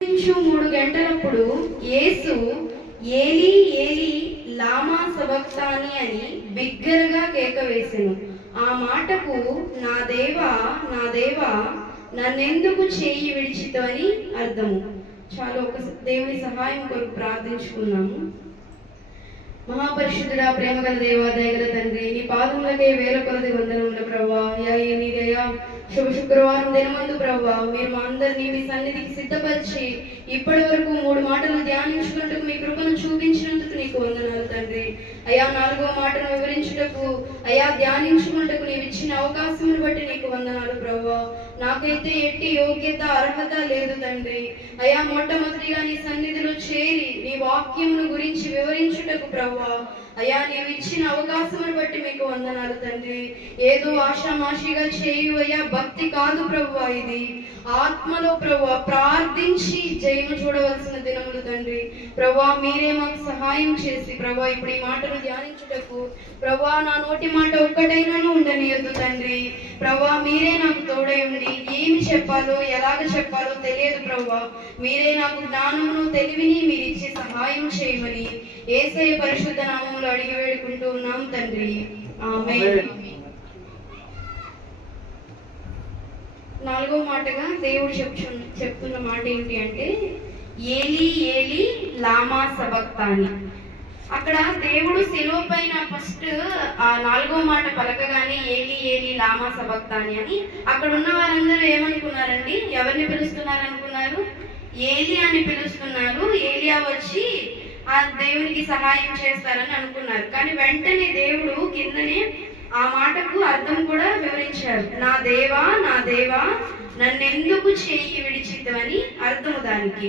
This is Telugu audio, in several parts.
మూడు గంటలప్పుడు యేసు ఏలి ఏలి లామా సబక్తాని అని బిగ్గరగా కేక వేసెను. ఆ మాటకు నా దేవా నా దేవా నన్నెందుకు చేయి విడిచితో అని అర్థము. చాలు ఒక దేవుని సహాయం కొరకు ప్రార్థించుకున్నాము. మహాపరిషుద్ధుడా ప్రేమ గల దేవా దయగల తండ్రి నీ పాదములకే వేల కొలది శుభ శుక్రవారం దినమందు ప్రభు మీరు మా అందరినీ మీ సన్నిధికి సిద్ధపరిచి ఇప్పటి వరకు మూడు మాటలు ధ్యానించుకున్నట్టుకు మీ కృపను చూపించినందుకు నీకు వందనాలు తండ్రి. అయా నాలుగో మాటను వివరించుటకు అయా ధ్యానించుకున్నట్టుకు నీవు ఇచ్చిన అవకాశమును బట్టి నీకు వందనాలు ప్రభు నాకైతే ఎట్టి యోగ్యత అర్హత లేదు తండ్రి. అయా మొట్టమొదటిగా నీ సన్నిధిలో చేరి నీ వాక్యమును గురించి వివరించుటకు ప్రభా అయ్యా నీవు ఇచ్చిన అవకాశమును బట్టి మీకు వందనాలు తండ్రి. ఏదో ఆషామాషిగా చేయు అయ్యా భక్తి కాదు ప్రభు ఇది. ఆత్మలో ప్రభు ప్రార్థించి జయము చూడవలసిన దినములు తండ్రి. ప్రభా మీరే మాకు సహాయం చేసి ప్రభా ఇప్పుడు ఈ మాటను ధ్యానించుటకు ప్రభా నా నోటి మాట ఒక్కటైనాను ఉండనియద్దు తండ్రి. ప్రభా మీరే నాకు తోడై ఉండి ఏమి చెప్పాలో ఎలాగ చెప్పాలో తెలియదు ప్రభా మీరే నాకు జ్ఞానమును తెలివిని మీరు ఇచ్చి సహాయం చేయమని ఏసే పరిశుద్ధ నామములో అడిగి వేడుకుంటూ ఉన్నాం తండ్రి. ఆమేన్. నాలుగో మాటగా దేవుడు చెప్తు చెప్తున్న మాట ఏంటి అంటే ఏలి ఏలి లామా సబక్తాని. అక్కడ దేవుడు శిలువ పైన ఫస్ట్ ఆ నాలుగో మాట పలకగానే ఏలి ఏలి లామా సబక్తాని అని. అక్కడ ఉన్న వారందరూ ఏమనుకున్నారండి? ఎవరిని పిలుస్తున్నారు అనుకున్నారు? ఏలి అని పిలుస్తున్నారు. ఏలియా వచ్చి ఆ దేవునికి సహాయం చేస్తారని అనుకున్నారు. కానీ వెంటనే దేవుడు కిందనే ఆ మాటకు అర్థం కూడా వివరించారు. నా దేవా నా దేవా నన్నెందుకు చేయి విడిచిద్దామని అర్థము దానికి.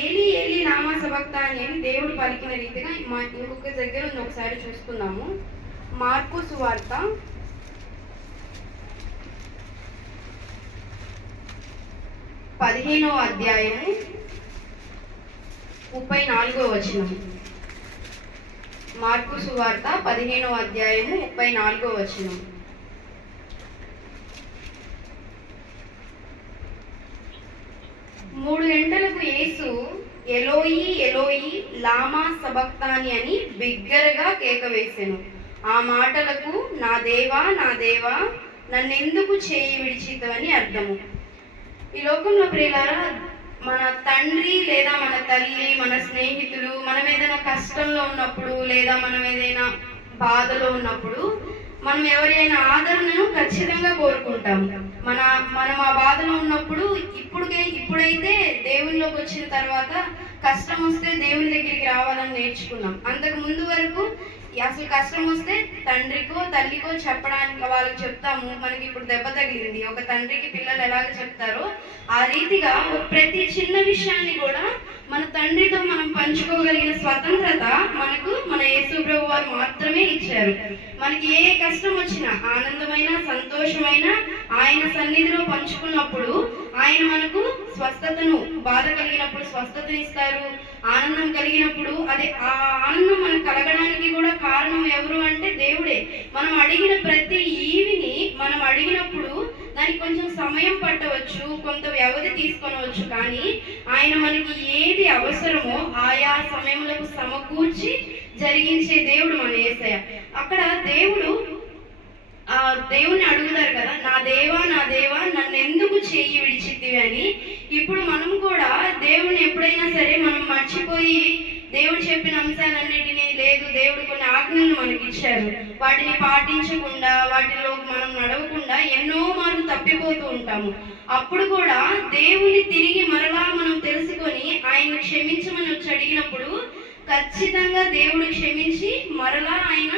ఏలి ఏలి నామా సభక్త అని దేవుడు పలికిన రీతిగా మా ఇంకొక దగ్గర ఉంది ఒకసారి చూసుకుందాము. మార్పు సువార్త పదిహేనో అధ్యాయము. ముప్పై నాలుగో వచనం. మార్కు సువార్త పదిహేనో అధ్యాయము ముప్పై నాలుగో వచనం. మూడు గంటలకు యేసు ఎలోయి ఎలోయి లామా సబక్తాని అని బిగ్గరగా కేక వేసెను. ఆ మాటలకు నా దేవా నా దేవా నన్నెందుకు చేయి విడిచితవని అర్థము. ఈ లోకంలో ప్రియులారా మన తండ్రి లేదా మన తల్లి మన స్నేహితులు మనం ఏదైనా కష్టంలో ఉన్నప్పుడు లేదా మనం ఏదైనా బాధలో ఉన్నప్పుడు మనం ఎవరైనా ఆదరణను ఖచ్చితంగా కోరుకుంటాం. మన మనం ఆ బాధలో ఉన్నప్పుడు ఇప్పుడుకే ఇప్పుడైతే దేవునిలోకి వచ్చిన తర్వాత కష్టం వస్తే దేవుని దగ్గరికి రావాలని నేర్చుకున్నాం. అంతకు ముందు వరకు అసలు కష్టం వస్తే తండ్రికో తల్లికో చెప్పడానికి వాళ్ళకి చెప్తాము. మనకి ఇప్పుడు దెబ్బ తగిలింది. ఒక తండ్రికి పిల్లలు ఎలాగ చెప్తారో ఆ రీతిగా ప్రతి చిన్న విషయాన్ని కూడా మన తండ్రితో మనం పంచుకోగలిగిన స్వతంత్రత మనకు మన యేసు ప్రభు వారు మాత్రమే ఇచ్చారు. మనకి ఏ కష్టం వచ్చినా ఆనందమైన సంతోషమైన ఆయన సన్నిధిలో పంచుకున్నప్పుడు ఆయన మనకు స్వస్థతను బాధ కలిగినప్పుడు స్వస్థతను ఇస్తారు. ఆనందం కలిగినప్పుడు అదే ఆ ఆనందం మనకు కలగడానికి కూడా కారణం ఎవరు అంటే దేవుడే. మనం అడిగిన ప్రతి ఈవిని మనం అడిగినప్పుడు దానికి కొంచెం సమయం పట్టవచ్చు కొంత వ్యవధి తీసుకొనవచ్చు. కానీ ఆయన మనకి ఏది అవసరమో ఆయా సమయములకు సమకూర్చి జరిగించే దేవుడు మన ఏసయ అక్కడ దేవుడు ఆ దేవుని అడుగుతారు కదా నా దేవా నా దేవా నన్ను ఎందుకు చేయి విడిచిద్దివి అని. ఇప్పుడు మనం కూడా దేవుని ఎప్పుడైనా సరే మనం మర్చిపోయి దేవుడు చెప్పిన అంశాలన్నిటినీ లేదు దేవుడు కొన్ని ఆజ్ఞలను మనకి ఇచ్చారు వాటిని పాటించకుండా వాటిలో మనం నడవకుండా ఎన్నో మార్లు తప్పిపోతూ ఉంటాము. అప్పుడు కూడా దేవుని తిరిగి మరలా మనం తెలుసుకొని ఆయన క్షమించమని వచ్చి అడిగినప్పుడు ఖచ్చితంగా దేవుడు క్షమించి మరలా ఆయన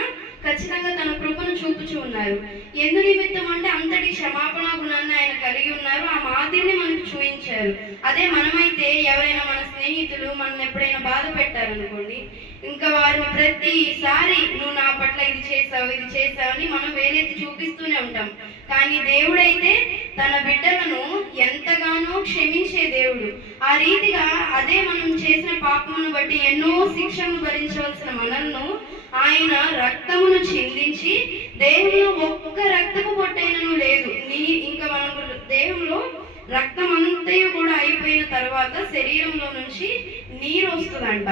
ఖచ్చితంగా తన కృపను చూపుచూ ఉన్నారు. ఎందు నిమిత్తం అంటే అంతటి క్షమాపణ గుణాన్ని ఆయన కలిగి ఉన్నారు. ఆ మాదిరిని మనకు చూపించారు. అదే మనమైతే ఎవరైనా మన స్నేహితులు మనం ఎప్పుడైనా బాధ పెట్టారనుకోండి ఇంకా వారు ప్రతిసారి నువ్వు నా పట్ల ఇది చేసావు ఇది చేసావు అని మనం వేరేది చూపిస్తూనే ఉంటాం. కానీ దేవుడైతే తన బిడ్డలను ఎంతగానో క్షమించే దేవుడు. ఆ రీతిగా అదే మనం చేసిన పాపమును బట్టి ఎన్నో శిక్షను భరించవలసిన మనల్ని ఆయన రక్తమును చిందించి దేహంలో ఒక్క రక్తపు పొట్టైనను లేదు. నీ ఇంకా మనం దేహంలో రక్తం అంతయు కూడా అయిపోయిన తర్వాత శరీరంలో నుంచి నీరు వస్తుందంట.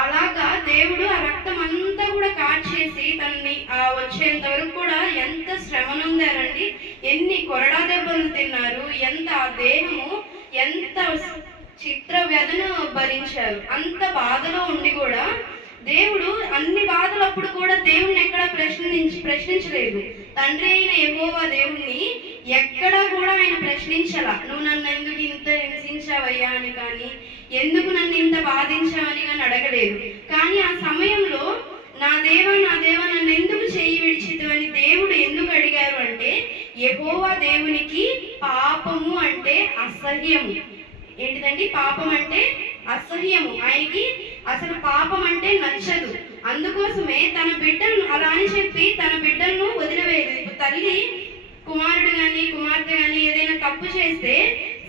అలాగా దేవుడు ఆ రక్తం అంతా కూడా కాచేసి తనని ఆ వచ్చేంత వరకు కూడా ఎంత శ్రమనుందారండి ఎన్ని కొరడా దెబ్బలు తిన్నారు ఎంత ఆ దేహము ఎంత చిత్ర వ్యధను భరించారు. అంత బాధలో ఉండి కూడా దేవుడు అన్ని బాధలు అప్పుడు కూడా దేవుణ్ణి ఎక్కడ ప్రశ్నించి ప్రశ్నించలేదు. తండ్రి అయిన యెహోవా దేవుణ్ణి ఎక్కడా కూడా ఆయన ప్రశ్నించాల. నువ్వు నన్ను ఎందుకు ఇంత హింసించావయ్యా అని కానీ ఎందుకు నన్ను ఇంత బాధించావని కానీ అడగలేదు. కానీ ఆ సమయంలో నా దేవ నా దేవ నన్ను ఎందుకు చేయి విడిచితు అని దేవుడు ఎందుకు అడిగారు అంటే యెహోవా దేవునికి పాపము అంటే అసహ్యము. ఏంటిదండి? పాపం అంటే అసహ్యము. ఆయనకి అసలు పాపం అంటే నచ్చదు. అందుకోసమే తన బిడ్డను అలా అని చెప్పి తన బిడ్డలను వదిలివేయదు ఇప్పుడు తల్లి కుమారుడు కానీ కుమార్తె కానీ ఏదైనా తప్పు చేస్తే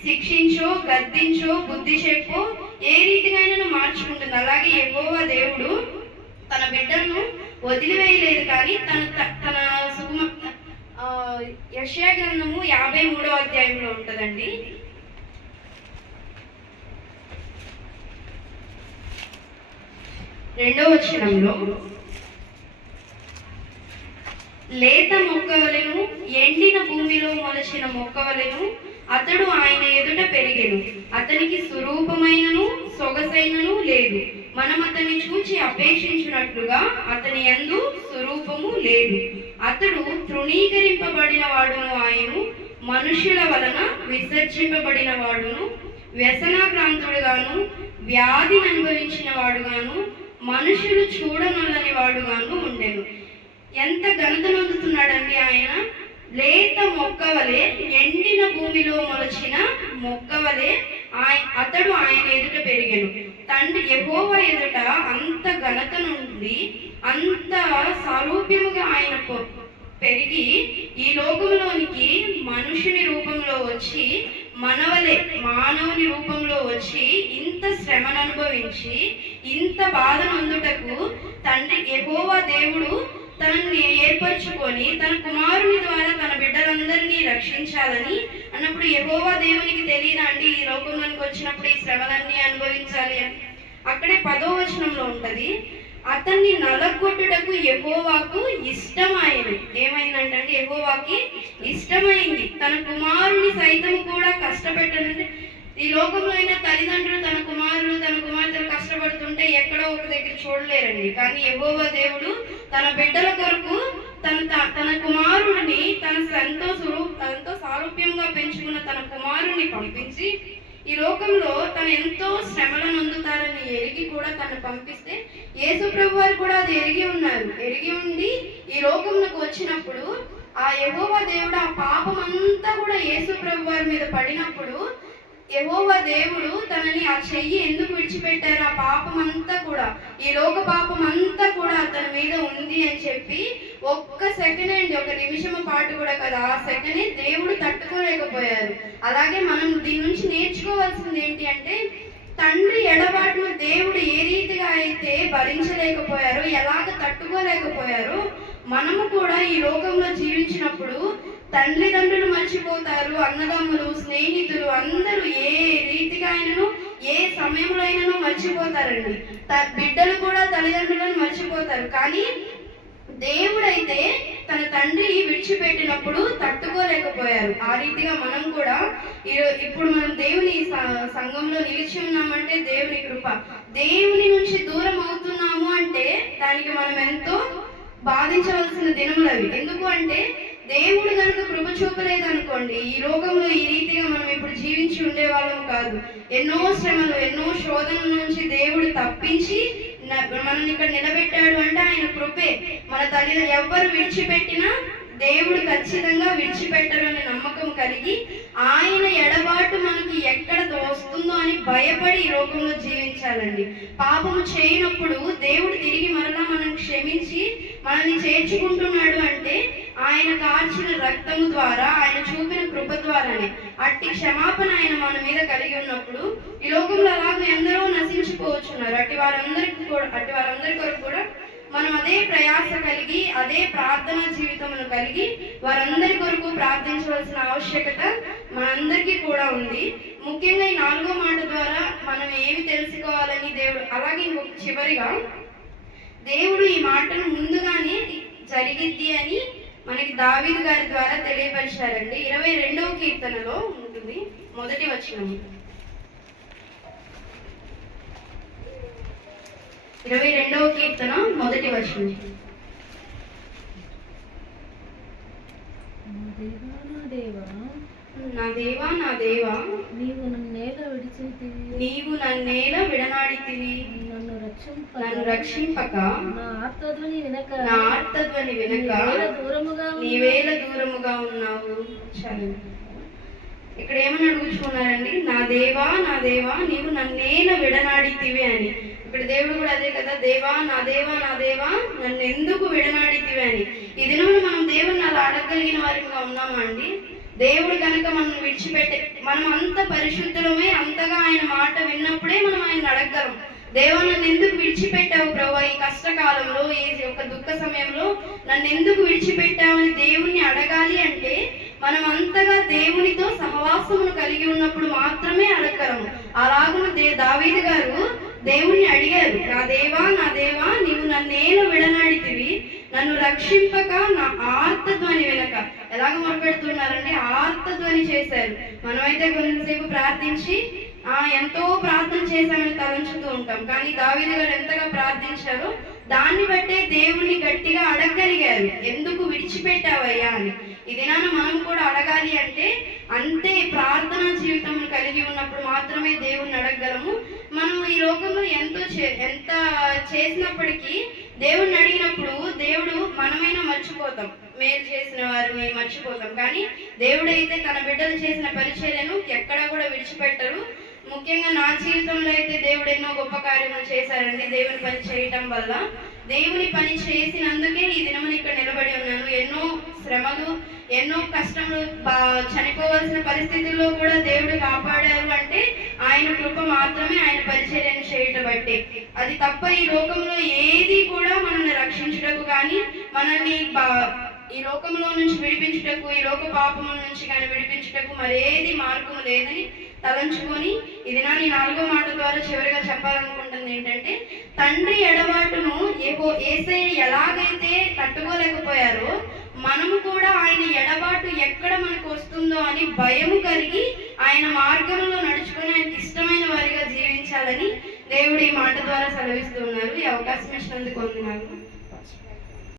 శిక్షించో గద్దించో బుద్ధి చెప్పో ఏ రీతిగానైనా మార్చుకుంటుంది. అలాగే ఎగోవా దేవుడు తన బిడ్డలను వదిలివేయలేదు కానీ తన తన సుకుమ ఆ, గ్రంథము యాభై మూడో అధ్యాయంలో ఉంటుందండి. రెండో వచనంలో లేత మొక్కవలను ఎండిన భూమిలో మొలచిన మొక్కవలను అతడు ఆయన ఎదుట పెరిగెను. అతనికి స్వరూపమైనను సొగసైనను లేదు. మనం అతన్ని చూచి అపేక్షించినట్లుగా అతని ఎందు స్వరూపము లేదు. అతడు తృణీకరింపబడిన వాడును ఆయను మనుషుల వలన విసర్జింపబడిన వాడును వ్యసనాక్రాంతుడుగాను వ్యాధిని అనుభవించిన వాడుగాను మనుషులు చూడనొల్లని వాడుగాను ఉండేను. ఎంత ఘనత నొందుతున్నాడండి ఆయన? లేత మొక్కవలే ఎండిన భూమిలో మొలచిన మొక్కవలే ఆయ అతడు ఆయన ఎదుట పెరిగాను. తండ్రి యెహోవ ఎదుట అంత ఘనత నుండి అంత సారూప్యముగా ఆయన పెరిగి ఈ లోకంలోనికి మనుషుని రూపంలో వచ్చి మనవలే మానవుని రూపం వచ్చి ఇంత శ్రమను అనుభవించి ఇంత బాధను అందుటకు తండ్రి ఎహోవా దేవుడు తనని ఏర్పరచుకొని తన కుమారుని ద్వారా తన బిడ్డలందరినీ రక్షించాలని అన్నప్పుడు ఎహోవా దేవునికి తెలియదా అండి? ఈ లోకంలోనికి వచ్చినప్పుడు ఈ శ్రమలన్నీ అనుభవించాలి అని. అక్కడే పదో వచనంలో ఉంటుంది అతన్ని నలగొట్టుటకు ఎహోవాకు ఇష్టమైంది ఏమైందంటే ఎహోవాకి ఇష్టమైంది. తన కుమారుని సైతం కూడా కష్టపెట్టనంటే ఈ లోకంలో అయినా తల్లిదండ్రులు తన కుమారులు తన కుమార్తెలు కష్టపడుతుంటే ఎక్కడో ఒక దగ్గర చూడలేరండి. కానీ యెహోవా దేవుడు తన బిడ్డల కొరకు తన తన కుమారుడిని తన ఎంతో స్వరూప ఎంతో సారూప్యంగా పెంచుకున్న తన కుమారుడిని పంపించి ఈ లోకంలో తను ఎంతో శ్రమలను అందుతారని ఎరిగి కూడా తను పంపిస్తే యేసు ప్రభు వారు కూడా అది ఎరిగి ఉన్నారు. ఎరిగి ఉండి ఈ లోకంలోకి వచ్చినప్పుడు ఆ యహోవ దేవుడు ఆ పాపం అంతా కూడా యేసు ప్రభు వారి మీద పడినప్పుడు ఎవోవా దేవుడు తనని ఆ చెయ్యి ఎందుకు విడిచిపెట్టారు? ఆ పాపం అంతా కూడా ఈ లోక పాపం అంతా కూడా అతని మీద ఉంది అని చెప్పి ఒక్క సెకండ్ అండి ఒక నిమిషం పాటు కూడా కదా. ఆ సెకండ్ దేవుడు తట్టుకోలేకపోయారు. అలాగే మనం దీని నుంచి నేర్చుకోవాల్సింది ఏంటి అంటే తండ్రి ఎడబాటును దేవుడు ఏ రీతిగా అయితే భరించలేకపోయారో ఎలాగ తట్టుకోలేకపోయారో మనము కూడా ఈ లోకంలో జీవించినప్పుడు తల్లిదండ్రులు మర్చిపోతారు అన్నదమ్ములు స్నేహితులు అందరూ ఏ రీతిగా అయినను ఏ సమయంలో అయినను మర్చిపోతారండి. త- బిడ్డలు కూడా తల్లిదండ్రులను మర్చిపోతారు. కానీ దేవుడైతే తన తండ్రి విడిచిపెట్టినప్పుడు తట్టుకోలేకపోయారు. ఆ రీతిగా మనం కూడా ఇప్పుడు మనం దేవుని సంఘంలో నిలిచి ఉన్నామంటే దేవుని కృప. దేవుని నుంచి దూరం అవుతున్నాము అంటే దానికి మనం ఎంతో బాధించవలసిన దినములు అవి. ఎందుకు అంటే దేవుడు కనుక కృప చూపలేదు అనుకోండి ఈ లోకంలో ఈ రీతిగా మనం ఇప్పుడు జీవించి ఉండేవాళ్ళం కాదు. ఎన్నో శ్రమలు ఎన్నో శోధనల నుంచి దేవుడు తప్పించి మనల్ని ఇక్కడ నిలబెట్టాడు అంటే ఆయన కృపే. మన తల్లిని ఎవ్వరు విడిచిపెట్టినా దేవుడు ఖచ్చితంగా విడిచిపెట్టరనే నమ్మకం కలిగి ఆయన ఎడబాటు మనకి ఎక్కడ వస్తుందో అని భయపడి ఈ లోకంలో జీవించాలండి. పాపము చేయనప్పుడు దేవుడు తిరిగి మరలా మనం క్షమించి మనల్ని చేర్చుకుంటున్నాడు అంటే ఆయన కార్చిన రక్తము ద్వారా ఆయన చూపిన కృప ద్వారానే. అట్టి క్షమాపణ ఆయన మన మీద కలిగి ఉన్నప్పుడు ఈ లోకంలో అలాగే ఎందరో నశించిపోవచ్చున్నారు అట్టి వారందరికీ కూడా అట్టి వారందరి కొరకు కూడా మనం అదే ప్రయాస కలిగి అదే ప్రార్థన జీవితమును కలిగి వారందరి కొరకు ప్రార్థించవలసిన ఆవశ్యకత మనందరికీ కూడా ఉంది. ముఖ్యంగా ఈ నాలుగో మాట ద్వారా మనం ఏమి తెలుసుకోవాలని దేవుడు అలాగే ఇంకొక చివరిగా దేవుడు ఈ మాటను ముందుగానే జరిగిద్ది అని మనకి దావీదు గారి ద్వారా తెలియపరిచారండి. ఇరవై రెండవ కీర్తనలో ఉంటుంది. మొదటి వచనం. ఇరవై రెండవ కీర్తన మొదటి వచనం. నా దేవా, నా దేవా నీవు నన్నేల విడిచితివి. నీవు నన్నేల విడనాడితివి. నన్ను రక్షింప నన్ను రక్షింపక. నా ఆర్తధ్వని వినక. నా ఆర్తధ్వని వినక దూరముగా నీవేల దూరముగా ఉన్నావు. చాలు. ఇక్కడ ఏమని అడుగుచున్నారండి? నా దేవా నా దేవా నీవు నన్నేల విడనాడితివి అని. ఇక్కడ దేవుడు కూడా అదే కదా దేవా నా దేవా నా దేవా నన్ను ఎందుకు విడనాడితివి అని. ఈ దినమున మనం దేవుని అలా అడగలిగిన వారిగా ఉన్నామా అండి? దేవుడు కనుక మనం విడిచిపెట్టే మనం అంత పరిశుద్ధులమే అంతగా ఆయన మాట విన్నప్పుడే మనం ఆయన అడగగలం. దేవా నన్ను ఎందుకు విడిచిపెట్టావు ప్రభా ఈ కష్టకాలంలో? ఈ యొక్క దుఃఖ సమయంలో నన్ను ఎందుకు విడిచిపెట్టావని దేవుణ్ణి అడగాలి అంటే మనం అంతగా దేవునితో సహవాసమును కలిగి ఉన్నప్పుడు మాత్రమే అడగలము అలాగున దే దావీదు గారు దేవుణ్ణి అడిగారు నా దేవా నా దేవా నీవు నన్నేను విడనాడితివి? నన్ను రక్షింపక నా ఆర్తధ్వని వెనక. ఎలాగ మొరపెడుతున్నారంటే ఆర్తధ్వని చేశారు. మనమైతే కొంతసేపు ప్రార్థించి ఎంతో ప్రార్థన చేశామని తలంచుతూ ఉంటాం. కానీ దావీదు గారు ఎంతగా ప్రార్థించారో దాన్ని బట్టే దేవుణ్ణి గట్టిగా అడగగలిగారు. ఎందుకు విడిచిపెట్టావయ్యా అని. ఈ దినాన మనం కూడా అడగాలి అంటే అంతే ప్రార్థనా జీవితం కలిగి ఉన్నప్పుడు మాత్రమే దేవుణ్ణి అడగగలము. మనం ఈ లోకంలో ఎంతో చే- ఎంత చేసినప్పటికీ దేవుణ్ణి అడిగినప్పుడు దేవుడు మనమైనా మర్చిపోతాం. మేలు చేసిన వారిని మర్చిపోతాం. కానీ దేవుడైతే తన బిడ్డలు చేసిన పరిచర్యను ఎక్కడా కూడా విడిచిపెట్టరు. ముఖ్యంగా నా జీవితంలో అయితే దేవుడు ఎన్నో గొప్ప కార్యములు చేశారండి. దేవుని పని చేయటం వల్ల. దేవుని పని చేసినందుకే ఈ దినమున ఇక్కడ నిలబడి ఉన్నాను. ఎన్నో శ్రమలు ఎన్నో కష్టములు చనిపోవాల్సిన పరిస్థితుల్లో కూడా దేవుడు కాపాడారు అంటే ఆయన కృప మాత్రమే ఆయన పరిచర్యను చేయటం బట్టి. అది తప్ప ఈ లోకంలో ఏది కూడా మనల్ని రక్షించుటకు కానీ మనల్ని బా- ఈ లోకంలో నుంచి విడిపించుటకు ఈ లోక పాపముల నుంచి కానీ విడిపించుటకు మరేది మార్గం లేదని తలంచుకొని ఇది నా నాలుగో మాట ద్వారా చివరిగా చెప్పాలనుకుంటుంది ఏంటంటే తండ్రి ఎడబాటును ఏవో ఏసయ్య ఎలాగైతే తట్టుకోలేకపోయారో మనము కూడా ఆయన ఎడబాటు ఎక్కడ మనకు వస్తుందో అని భయము కలిగి ఆయన మార్గంలో నడుచుకొని ఆయనకి ఇష్టమైన వారిగా జీవించాలని దేవుడు ఈ మాట ద్వారా సెలవిస్తున్నారు ఈ అవకాశం ఇచ్చినందుకు వందనాలు.